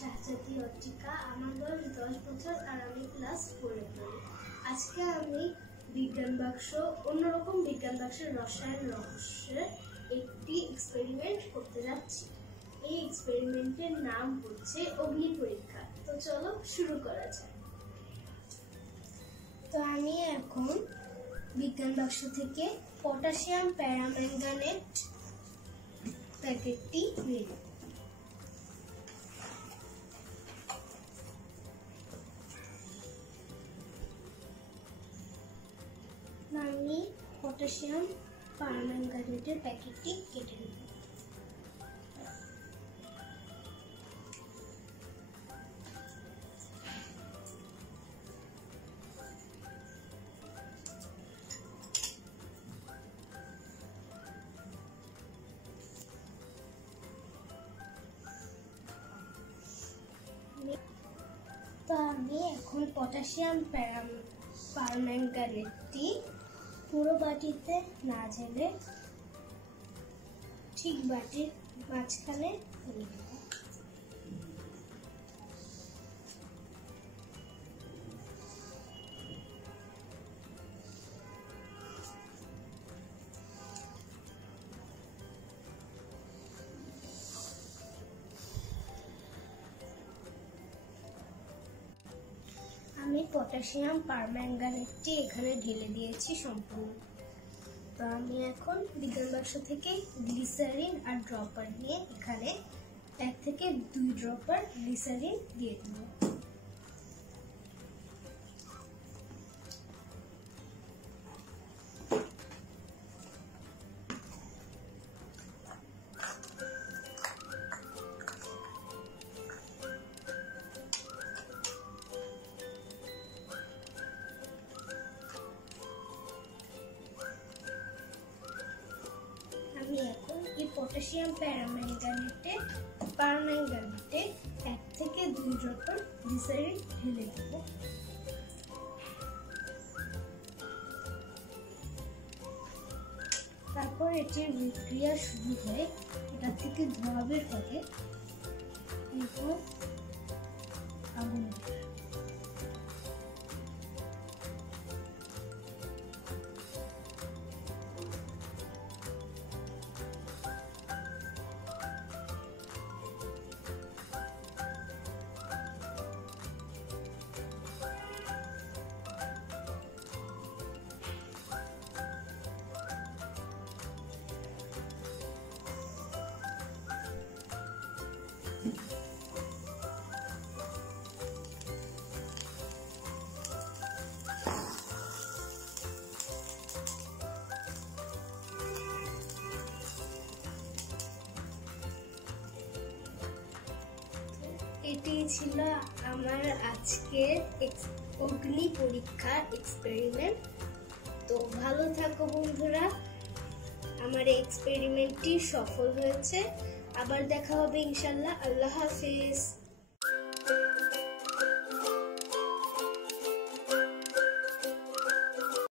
শাহজাদি অট্টিকা। আমার বয়স 10 বছর আর আমি ক্লাস 4 এ পড়ি। আজকে আমি বিজ্ঞান বাক্স অন্যরকম বিজ্ঞান বাক্সের রসায়ন রহস্যের একটি এক্সপেরিমেন্ট করতে যাচ্ছি। এই এক্সপেরিমেন্টের নাম হচ্ছে অগ্নি পরীক্ষা। তো চলো শুরু করা যাক। তো আমি এখন বিজ্ঞান বাক্স থেকে পটাশিয়াম প্যারাম্যাঙ্গানেট প্যাকেটটি নিয়ে আমি পটাশিয়াম পারম্যাঙ্গানেটের প্যাকেটটি কেটে নেব। তো আমি এখন পটাশিয়াম পারম্যাঙ্গানেটটি পুরো বাটিতে না ঢেলে ঠিক বাটির মাঝখানে ঢেলে দেব। আমি পটাশিয়াম পারম্যাঙ্গানেটটি এখানে ঢেলে দিয়েছি সম্পূর্ণ। তো আমি এখন বিজ্ঞান বাক্স থেকে গ্লিসারিন আর ড্রপার নিয়ে এখানে 1 থেকে 2 ড্রপার গ্লিসারিন দিয়ে দেব। আমি এখন এই পটাশিয়াম পারম্যাঙ্গানেটে 1 থেকে 2 ড্রপার গ্লিসারিন ঢেলে দেব। তারপর এটির বিক্রিয়া শুরু হয়ে এটা থেকে ধোঁয়া বের হবে। এরপর আগুন এটি ছিল আমার আজকের অগ্নি পরীক্ষা এক্সপেরিমেন্ট। তো ভালো থাকো বন্ধুরা, আমার এক্সপেরিমেন্টটি সফল হয়েছে। আবার দেখা হবে ইনশাল্লাহ। আল্লাহ হাফিজ।